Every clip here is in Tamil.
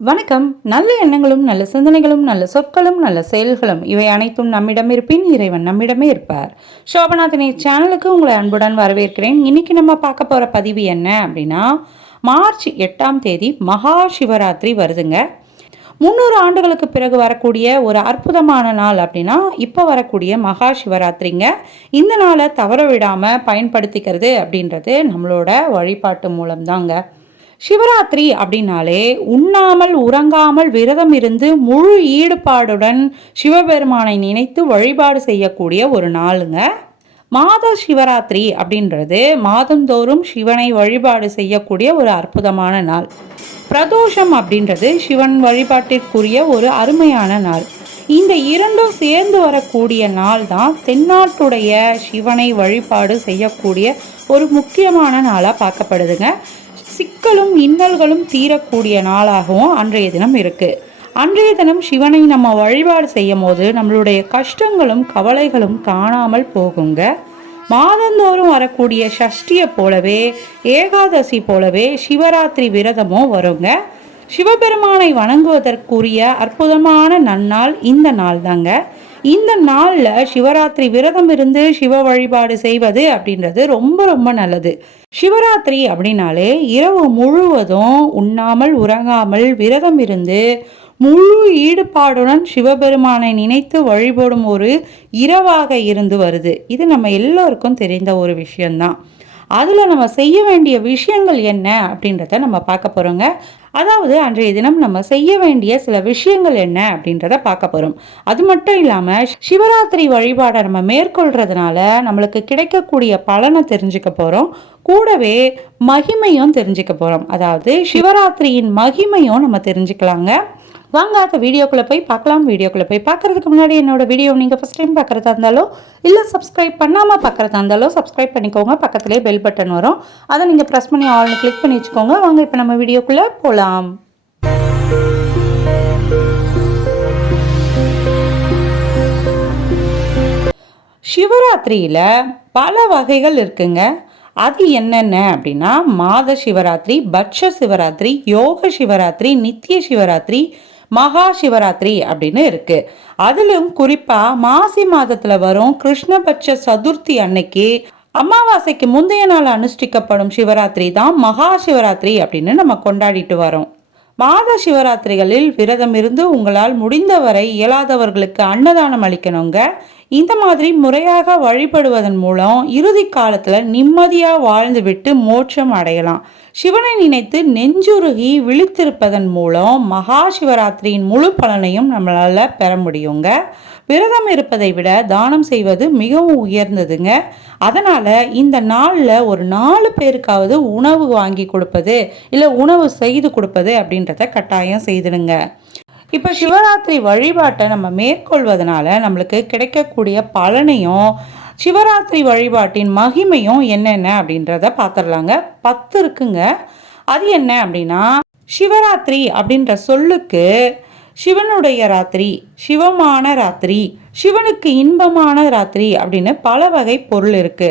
வணக்கம். நல்ல எண்ணங்களும் நல்ல சிந்தனைகளும் நல்ல சொற்களும் நல்ல செயல்களும் இவை அனைத்தும் நம்மிடம் இருப்பின் இறைவன் நம்மிடமே இருப்பார். சோபநாதனே சேனலுக்கு உங்களை அன்புடன் வரவேற்கிறேன். இன்னைக்கு நம்ம பார்க்க போகிற பதிவு என்ன அப்படின்னா மார்ச் எட்டாம் தேதி மகா சிவராத்திரி வருதுங்க. முந்நூறு ஆண்டுகளுக்கு பிறகு வரக்கூடிய ஒரு அற்புதமான நாள் அப்படின்னா இப்போ வரக்கூடிய மகா சிவராத்திரிங்க. இந்த நாளை தவற விடாமல் பயன்படுத்திக்கிறது அப்படின்றது நம்மளோட வழிபாட்டு மூலம்தாங்க. சிவராத்திரி அப்படின்னாலே உண்ணாமல் உறங்காமல் விரதம் இருந்து முழு ஈடுபாடுடன் சிவபெருமானை நினைத்து வழிபாடு செய்யக்கூடிய ஒரு நாளுங்க. மாத சிவராத்திரி அப்படின்றது மாதந்தோறும் சிவனை வழிபாடு செய்யக்கூடிய ஒரு அற்புதமான நாள். பிரதோஷம் அப்படின்றது சிவன் வழிபாட்டிற்குரிய ஒரு அருமையான நாள். இந்த இரண்டும் சேர்ந்து வரக்கூடிய நாள் தான் தென்னாட்டுடைய சிவனை வழிபாடு செய்யக்கூடிய ஒரு முக்கியமான நாளாக பார்க்கப்படுதுங்க. சிக்கலும் இன்னல்களும் தீரக்கூடிய நாளாகவும் அன்றைய தினம் இருக்கு. அன்றைய தினம் சிவனை நம்ம வழிபாடு செய்யும் போது நம்மளுடைய கஷ்டங்களும் கவலைகளும் காணாமல் போகுங்க. மாதந்தோறும் வரக்கூடிய சஷ்டியை போலவே ஏகாதசி போலவே சிவராத்திரி விரதமும் வருங்க. சிவபெருமானை வணங்குவதற்குரிய அற்புதமான நன்னாள் இந்த நாள் தாங்க இந்த நாளில் சிவராத்திரி விரதம் இருந்து சிவ வழிபாடு செய்வது அப்படின்றது ரொம்ப ரொம்ப நல்லது. சிவராத்திரி அப்படின்னாலே இரவு முழுவதும் உண்ணாமல் உறங்காமல் விரதம் இருந்து முழு ஈடுபாடுடன் சிவபெருமானை நினைத்து வழிபடும் ஒரு இரவாக இருந்து வருது. இது நம்ம எல்லோருக்கும் தெரிந்த ஒரு விஷயம்தான். அதில் நம்ம செய்ய வேண்டிய விஷயங்கள் என்ன அப்படின்றத நம்ம பார்க்க போகிறோங்க அதாவது அன்றைய தினம் நம்ம செய்ய வேண்டிய சில விஷயங்கள் என்ன அப்படின்றத பார்க்க போகிறோம் அது மட்டும் இல்லாமல் சிவராத்திரி வழிபாடை நம்ம மேற்கொள்றதுனால நம்மளுக்கு கிடைக்கக்கூடிய பலனை தெரிஞ்சுக்க போகிறோம் கூடவே மகிமையும் தெரிஞ்சுக்க போகிறோம் அதாவது சிவராத்திரியின் மகிமையும் நம்ம தெரிஞ்சுக்கலாங்க. வாங்க அந்த வீடியோக்குள்ளே போய் பார்க்கலாம். வீடியோக்குள்ளே போய் பார்க்குறதுக்கு முன்னாடி என்னோட வீடியோ நீங்கள் ஃபஸ்ட் டைம் பார்க்குறதா இருந்தாலோ இல்லை சப்ஸ்கிரைப் பண்ணாமல் பார்க்குறதா இருந்தாலோ சப்ஸ்கிரைப் பண்ணிக்கோங்க. பக்கத்துலேயே பெல் பட்டன் வரும். அதை நீங்கள் ப்ரெஸ் பண்ணி ஆல்னு கிளிக் பண்ணி வச்சுக்கோங்க. வாங்க இப்போ நம்ம வீடியோக்குள்ளே போகலாம் சிவராத்திரியில் பல வகைகள் இருக்குங்க. அது என்னென்ன அப்படின்னா மாத சிவராத்திரி பட்ச சிவராத்திரி யோக சிவராத்திரி நித்திய சிவராத்திரி மகா சிவராத்திரி அப்படின்னு இருக்கு. அதிலும் குறிப்பா மாசி மாதத்துல வரும் கிருஷ்ணபட்ச சதுர்த்தி அன்னைக்கு அமாவாசைக்கு முந்தைய நாள் அனுஷ்டிக்கப்படும் சிவராத்திரி தான் மகா சிவராத்திரி அப்படின்னு நம்ம கொண்டாடிட்டு வரோம். மாத சிவராத்திரிகளில் விரதம் இருந்து உங்களால் முடிந்தவரை இயலாதவர்களுக்கு அன்னதானம் அளிக்கணுங்க. இந்த மாதிரி முறையாக வழிபடுவதன் மூலம் இறுதி காலத்தில் நிம்மதியாக வாழ்ந்துவிட்டு மோட்சம் அடையலாம். சிவனை நினைத்து நெஞ்சுருகி விழித்திருப்பதன் மூலம் மகா சிவராத்திரியின் முழு பலனையும் நம்மளால் பெற முடியுங்க. விரதம் இருப்பதை விட தானம் செய்வது மிகவும் உயர்ந்ததுங்க. அதனால் இந்த நாளில் ஒரு நாலு பேருக்காவது உணவு வாங்கி கொடுப்பது இல்லை உணவு செய்து கொடுப்பது அப்படின்றத கட்டாயம் செய்திடுங்க. இப்போ சிவராத்திரி வழிபாட்டை நம்ம மேற்கொள்வதனால நம்மளுக்கு கிடைக்கக்கூடிய பலனையும் சிவராத்திரி வழிபாட்டின் மகிமையும் என்னென்ன அப்படின்றத பார்த்துடலாங்க பத்து இருக்குங்க. அது என்ன அப்படின்னா சிவராத்திரி அப்படின்ற சொல்லுக்கு சிவனுடைய ராத்திரி சிவமான ராத்திரி சிவனுக்கு இன்பமான ராத்திரி அப்படின்னு பல வகை பொருள் இருக்கு.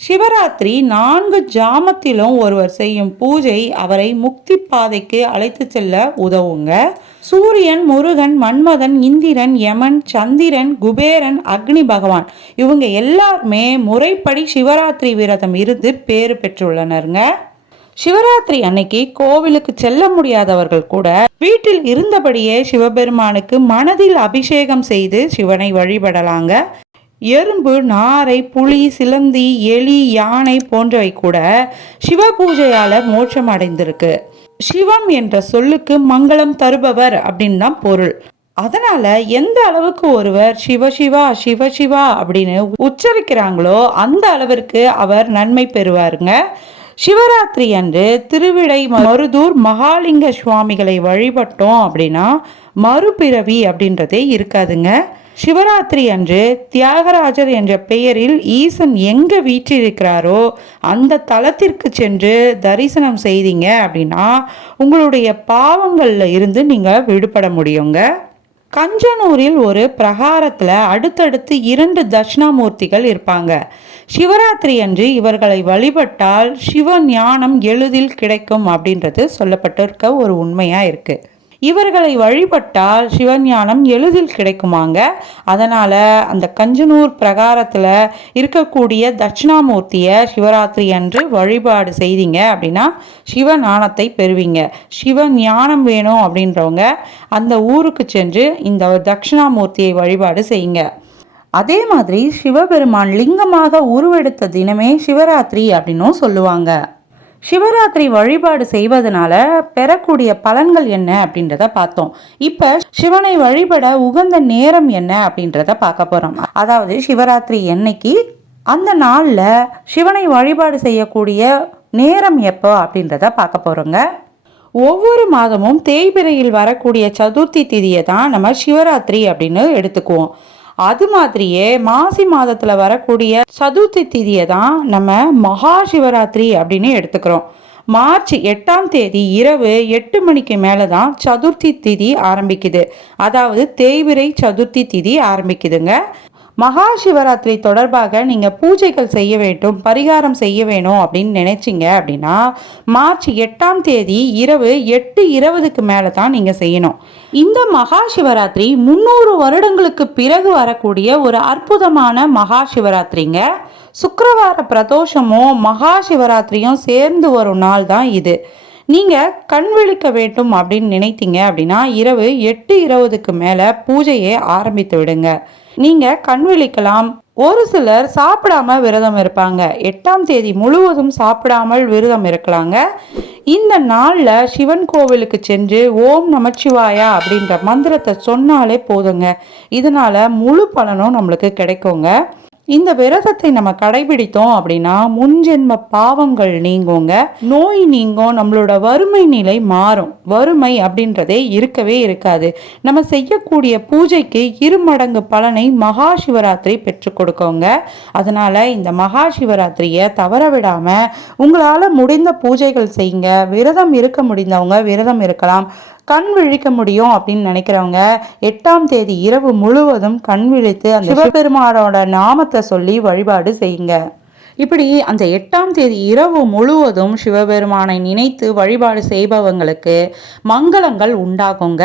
சிவராத்திரி நான்கு ஜாமத்திலும் ஒருவர் செய்யும் பூஜை அவரை முக்தி பாதைக்கு அழைத்து செல்ல உதவுங்க. சூரியன் முருகன் மன்மதன் இந்திரன் யமன் சந்திரன் குபேரன் அக்னி பகவான். இவங்க எல்லாருமே முறைப்படி சிவராத்திரி விரதம் இருந்து பேறு பெற்றுள்ளனருங்க. சிவராத்திரி அன்னைக்கு கோவிலுக்கு செல்ல முடியாதவர்கள் கூட வீட்டில் இருந்தபடியே சிவபெருமானுக்கு மனதில் அபிஷேகம் செய்து சிவனை வழிபடலாங்க. எறும்பு நாரை புலி சிலந்தி எலி யானை போன்றவை கூட சிவ பூஜையால மோட்சம் அடைந்திருக்கு. சிவம் என்ற சொல்லுக்கு மங்களம் தருபவர் அப்படின்னு தான் பொருள். அதனால எந்த அளவுக்கு ஒருவர் சிவசிவா சிவசிவா அப்படின்னு உச்சரிக்கிறாங்களோ அந்த அளவிற்கு அவர் நன்மை பெறுவாருங்க. சிவராத்திரி அன்று திருவிடை மருதூர் மகாலிங்க சுவாமிகளை வழிபட்டோம் அப்படின்னா மறுபிறவி அப்படின்றதே இருக்காதுங்க. சிவராத்திரி அன்று தியாகராஜர் என்ற பெயரில் ஈசன் எங்க வீற்றிருக்கிறாரோ அந்த தலத்திற்கு சென்று தரிசனம் செய்தீங்க அப்படின்னா உங்களுடைய பாவங்கள்ல இருந்து நீங்க விடுபட முடியுங்க. கஞ்சனூரில் ஒரு பிரகாரத்தில் அடுத்தடுத்து இரண்டு தட்சிணாமூர்த்திகள் இருப்பாங்க. சிவராத்திரி அன்று இவர்களை வழிபட்டால் சிவ ஞானம் எளிதில் கிடைக்கும் அப்படின்றது சொல்லப்பட்டிருக்க ஒரு உண்மையாக இருக்குது இவர்களை வழிபட்டால் சிவஞானம் எளிதில் கிடைக்குமாங்க. அதனால் அந்த கஞ்சனூர் பிரகாரத்தில் இருக்கக்கூடிய தட்சிணாமூர்த்தியை சிவராத்திரி அன்று வழிபாடு செய்தீங்க அப்படின்னா சிவஞானத்தை பெறுவீங்க. சிவ ஞானம் வேணும் அப்படின்றவங்க அந்த ஊருக்கு சென்று இந்த தட்சிணாமூர்த்தியை வழிபாடு செய்யுங்க. அதே மாதிரி சிவபெருமான் லிங்கமாக உருவெடுத்த தினமே சிவராத்திரி அப்படின்னும் சொல்லுவாங்க. சிவராத்திரி வழிபாடு செய்வதனால பெறக்கூடிய பலன்கள் என்ன அப்படின்றத பார்த்தோம். இப்போ சிவனை வழிபட உகந்த நேரம் என்ன அப்படின்றத பார்க்க போகிறோம் அதாவது சிவராத்திரி என்னைக்கு? அந்த நாளில் சிவனை வழிபாடு செய்யக்கூடிய நேரம் எப்போ அப்படின்றத பார்க்க போகிறோங்க ஒவ்வொரு மாதமும் தேய்பிரையில் வரக்கூடிய சதுர்த்தி திதியை தான் நம்ம சிவராத்திரி அப்படின்னு எடுத்துக்குவோம். அது மாதிரியே மாசி மாதத்தில் வரக்கூடிய சதுர்த்தி திதியை தான் நம்ம மகா சிவராத்திரி அப்படின்னு எடுத்துக்கிறோம். மார்ச் எட்டாம் தேதி இரவு எட்டு மணிக்கு மேலே தான் சதுர்த்தி திதி ஆரம்பிக்குது. அதாவது தேய்விரை சதுர்த்தி திதி ஆரம்பிக்குதுங்க. மகா சிவராத்திரி தொடர்பாக நீங்கள் பூஜைகள் செய்ய வேண்டும் பரிகாரம் செய்ய வேணும் அப்படின்னு நினைச்சிங்க அப்படின்னா மார்ச் எட்டாம் தேதி இரவு எட்டு இருபதுக்கு மேலே தான் நீங்கள் செய்யணும். இந்த மகா சிவராத்திரி முந்நூறு வருடங்களுக்கு பிறகு வரக்கூடிய ஒரு அற்புதமான மகா சிவராத்திரிங்க சுக்கரவார பிரதோஷமும் மகா சிவராத்திரியும் சேர்ந்து வரும் நாள் தான் இது. நீங்கள் கண் விழிக்க வேண்டும் அப்படின்னு நினைத்தீங்க அப்படின்னா இரவு எட்டு இருபதுக்கு மேலே பூஜையை ஆரம்பித்து விடுங்க. நீங்கள் கண் விழிக்கலாம். ஒரு சிலர் சாப்பிடாம விரதம் இருப்பாங்க. எட்டாம் தேதி முழுவதும் சாப்பிடாமல் விரதம் இருக்கலாங்க. இந்த நாளில் சிவன் கோவிலுக்கு சென்று ஓம் நமச்சிவாயா அப்படின்ற மந்திரத்தை சொன்னாலே போதுங்க. இதனால முழு பலனும் நம்மளுக்கு கிடைக்குங்க. இந்த விரதத்தை நம்ம கடைபிடித்தோம் அப்படின்னா முன்ஜென்ம பாவங்கள் நீங்குங்க நோய் நீங்கும் நம்மளோட வறுமை நிலை மாறும். வறுமை அப்படின்றதே இருக்கவே இருக்காது. நம்ம செய்யக்கூடிய பூஜைக்கு இரு மடங்கு பலனை மகா சிவராத்திரி பெற்றுக் கொடுக்கோங்க. அதனால இந்த மகா சிவராத்திரியை தவற விடாம உங்களால் முடிந்த பூஜைகள் செய்யுங்க. விரதம் இருக்க முடிந்தவங்க விரதம் இருக்கலாம். கண் விழிக்க முடியும் அப்படின்னு நினைக்கிறவங்க எட்டாம் தேதி இரவு முழுவதும் கண் விழித்து அந்த சிவபெருமானோட நாமத்தை சொல்லி வழிபாடு செய்யுங்க. இப்படி அந்த எட்டாம் தேதி இரவு முழுவதும் சிவபெருமானை நினைத்து வழிபாடு செய்பவங்களுக்கு மங்களங்கள் உண்டாகுங்க.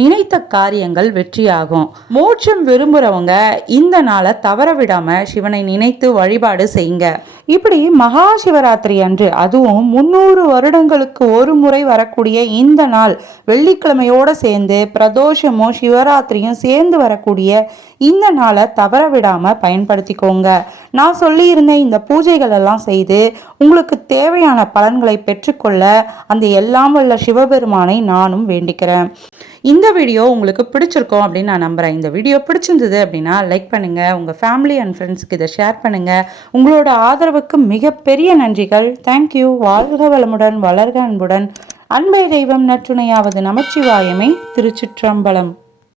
நினைத்த காரியங்கள் வெற்றியாகும். மோட்சம் விரும்புகிறவங்க இந்த நாளை தவற விடாமல் சிவனை நினைத்து வழிபாடு செய்யுங்க. இப்படி மகா சிவராத்திரி அன்று அதுவும் முன்னூறு வருடங்களுக்கு ஒரு முறை வரக்கூடிய இந்த நாள் வெள்ளிக்கிழமையோடு சேர்ந்து பிரதோஷமும் சிவராத்திரியும் சேர்ந்து வரக்கூடிய இந்த நாளை தவற விடாமல் பயன்படுத்திக்கோங்க. நான் சொல்லியிருந்த இந்த பூஜைகள் எல்லாம் செய்து உங்களுக்கு தேவையான பலன்களை பெற்றுக்கொள்ள அந்த எல்லாம் வல்ல சிவபெருமானை நானும் வேண்டிக்கிறேன். இந்த வீடியோ உங்களுக்கு பிடிச்சிருக்கோம் அப்படின்னு நான் நம்புகிறேன் இந்த வீடியோ பிடிச்சிருந்தது அப்படின்னா லைக் பண்ணுங்கள் உங்கள் ஃபேமிலி அண்ட் ஃப்ரெண்ட்ஸ்க்கு இதை ஷேர் பண்ணுங்கள் உங்களோட ஆதரவுக்கு மிகப்பெரிய நன்றிகள். தேங்க்யூ வாழ்க வளமுடன் வளர்க அன்புடன். அன்பை தெய்வம் நற்றுணையாவது நமச்சிவாயமே திருச்சிற்றம்பலம்.